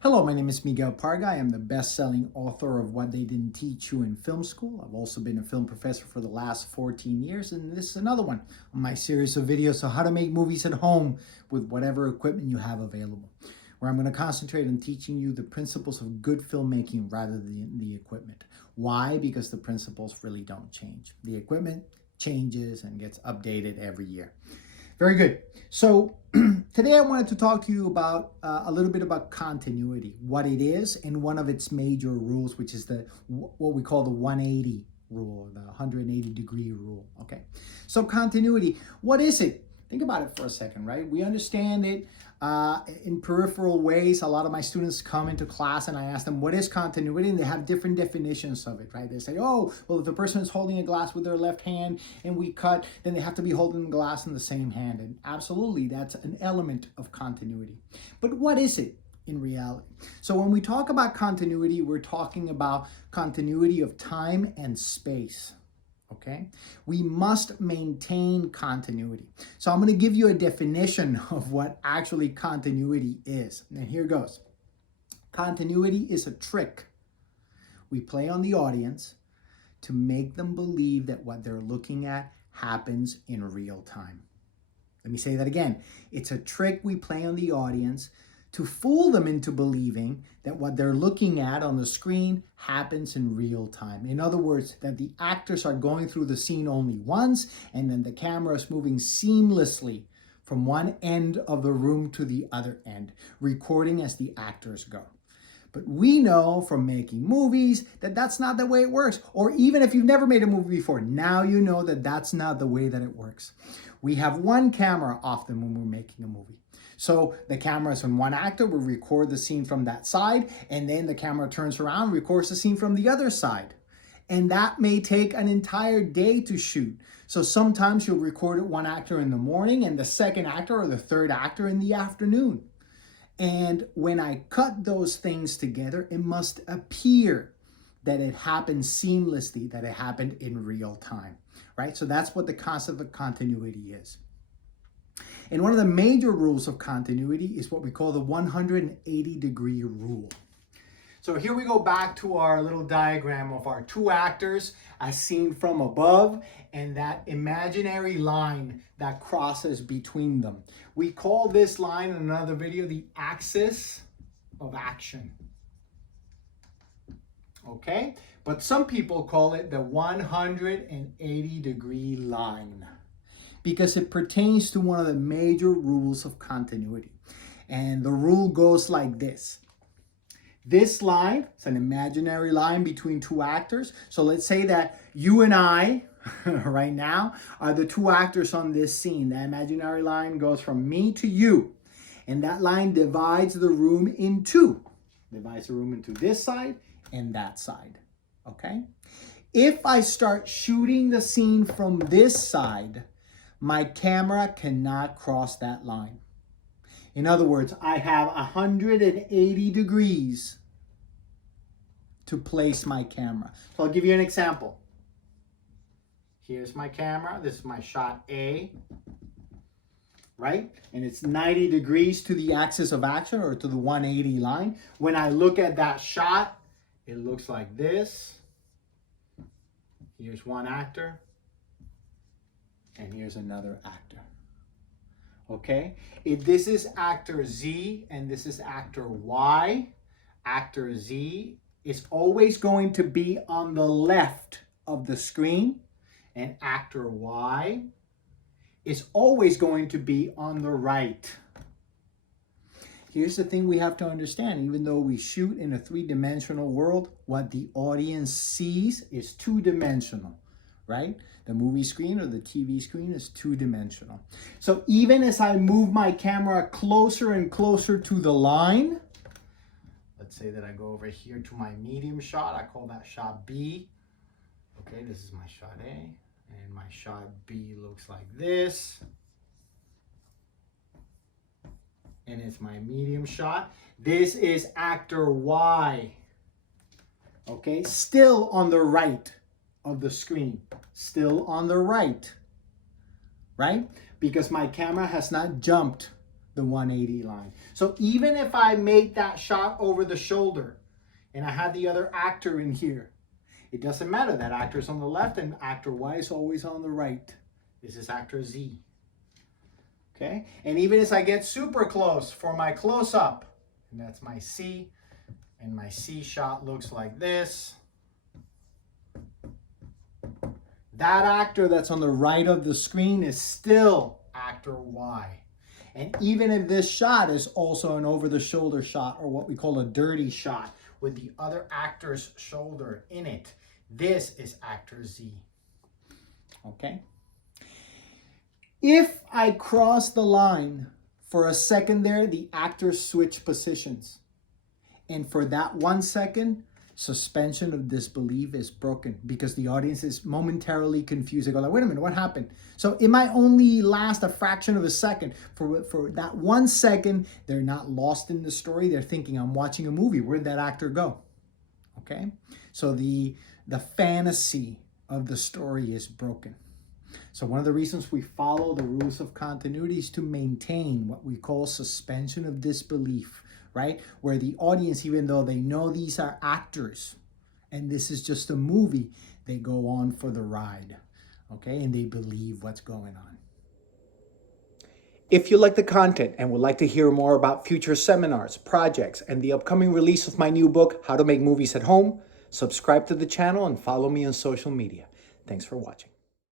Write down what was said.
Hello, my name is Miguel Parga. I am the best-selling author of What They Didn't Teach You in Film School. I've also been a film professor for the last 14 years, and this is another one on my series of videos on how to make movies at home with whatever equipment you have available, where I'm going to concentrate on teaching you the principles of good filmmaking rather than the equipment. Why? Because the principles really don't change. The equipment changes and gets updated every year. Very good. So today I wanted to talk to you about a little bit about continuity, what it is, and one of its major rules, which is what we call the 180 rule, the 180-degree rule. Okay. So continuity, what is it? Think about it for a second, right? We understand it in peripheral ways. A lot of my students come into class and I ask them, what is continuity? And they have different definitions of it, right? They say, oh, well, if the person is holding a glass with their left hand and we cut, then they have to be holding the glass in the same hand. And absolutely, that's an element of continuity. But what is it in reality? So when we talk about continuity, we're talking about continuity of time and space. Okay, we must maintain continuity. So I'm going to give you a definition of what actually continuity is. And here goes. Continuity is a trick we play on the audience to make them believe that what they're looking at happens in real time. Let me say that again. It's a trick we play on the audience to fool them into believing that what they're looking at on the screen happens in real time. In other words, that the actors are going through the scene only once, and then the camera is moving seamlessly from one end of the room to the other end, recording as the actors go. But we know from making movies that that's not the way it works. Or even if you've never made a movie before, now you know that that's not the way that it works. We have one camera often when we're making a movie. So the camera is on one actor, we record the scene from that side, and then the camera turns around, records the scene from the other side. And that may take an entire day to shoot. So sometimes you'll record one actor in the morning and the second actor or the third actor in the afternoon. And when I cut those things together, it must appear that it happened seamlessly, that it happened in real time, right? So that's what the concept of continuity is. And one of the major rules of continuity is what we call the 180-degree rule. So here we go back to our little diagram of our two actors as seen from above and that imaginary line that crosses between them. We call this line in another video the axis of action. Okay? But some people call it the 180-degree line, because it pertains to one of the major rules of continuity. And the rule goes like this. This line, it's an imaginary line between two actors. So let's say that you and I, right now, are the two actors on this scene. That imaginary line goes from me to you. And that line divides the room in two. Divides the room into this side and that side. Okay? If I start shooting the scene from this side, my camera cannot cross that line. In other words, I have 180 degrees to place my camera. So I'll give you an example. Here's my camera. This is my shot A, right? And it's 90 degrees to the axis of action, or to the 180 line. When I look at that shot, it looks like this. Here's one actor. And here's another actor. Okay? If this is actor Z and this is actor Y, actor Z is always going to be on the left of the screen, and actor Y is always going to be on the right. Here's the thing we have to understand. Even though we shoot in a three-dimensional world, what the audience sees is two-dimensional, right? The movie screen or the TV screen is two-dimensional. So even as I move my camera closer and closer to the line, let's say that I go over here to my medium shot. I call that shot B. Okay, this is my shot A. And my shot B looks like this. And it's my medium shot. This is actor Y. Okay, still on the right of the screen, still on the right, right? Because my camera has not jumped the 180 line. So even if I make that shot over the shoulder and I had the other actor in here, it doesn't matter. That actor's on the left and actor Y is always on the right. This is actor Z. Okay? And even as I get super close for my close-up, and that's my C, and my C shot looks like this. That actor that's on the right of the screen is still actor Y. And even if this shot is also an over-the-shoulder shot, or what we call a dirty shot, with the other actor's shoulder in it, this is actor Z. Okay? If I cross the line for a second there, the actors switch positions. And for that 1 second, suspension of disbelief is broken because the audience is momentarily confused. They go like, wait a minute, what happened? So it might only last a fraction of a second. For that 1 second, they're not lost in the story. They're thinking, I'm watching a movie. Where'd that actor go? Okay? So the fantasy of the story is broken. So one of the reasons we follow the rules of continuity is to maintain what we call suspension of disbelief, right? Where the audience, even though they know these are actors and this is just a movie, they go on for the ride, okay? And they believe what's going on. If you like the content and would like to hear more about future seminars, projects, and the upcoming release of my new book, How to Make Movies at Home, subscribe to the channel and follow me on social media. Thanks for watching.